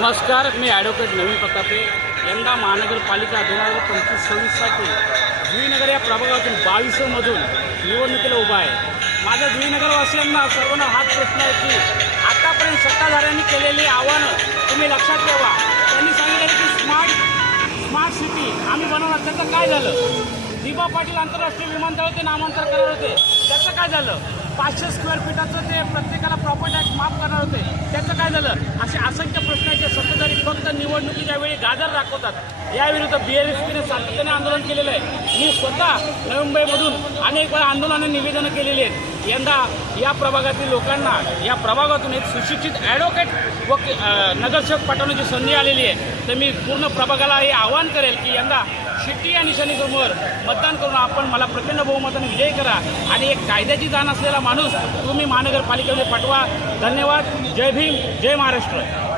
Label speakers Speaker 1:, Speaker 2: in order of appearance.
Speaker 1: नमस्कार मी ॲडव्होकेट नवीन प्रतापे. यंदा महानगरपालिका दोन हजार पंचवीस सव्वीससाठी जुईनगर या प्रभागातून बावीसमधून निवडणुकीला उभा आहे. माझ्या जुईनगरवासियांना सर्वांना हाच प्रश्न आहे की आतापर्यंत सत्ताधाऱ्यांनी केलेली आव्हानं तुम्ही लक्षात ठेवा. त्यांनी सांगितलं की स्मार्ट स्मार्ट सिटी आम्ही बनवणार. त्याचं काय झालं? दिबा पाटील आंतरराष्ट्रीय विमानतळ ते नामांतर करणार होते. त्याचं काय झालं? पाचशे स्क्वेअर फीटाचं ते प्रत्येकाला प्रॉपर्टी टॅक्स माफ करणार होते. निवडणुकीच्या वेळी गाजर दाखवतात याविरुद्ध बी एल एस पीने सातत्याने आंदोलन केलेलं आहे. मी स्वतः नवी मुंबईमधून अनेक वेळा आंदोलनाने निवेदनं केलेली आहेत. यंदा या प्रभागातील लोकांना या प्रभागातून एक सुशिक्षित ॲडव्होकेट व नगरसेवक पाठवण्याची संधी आलेली आहे. तर मी पूर्ण प्रभागाला हे आवाहन करेल की यंदा शिट्टी या निशाणीसमोर मतदान करून आपण मला प्रचंड बहुमताने विजय करा. आणि एक कायद्याची जाण असलेला माणूस तुम्ही महानगरपालिकेमध्ये पाठवा. धन्यवाद. जय भीम. जय महाराष्ट्र.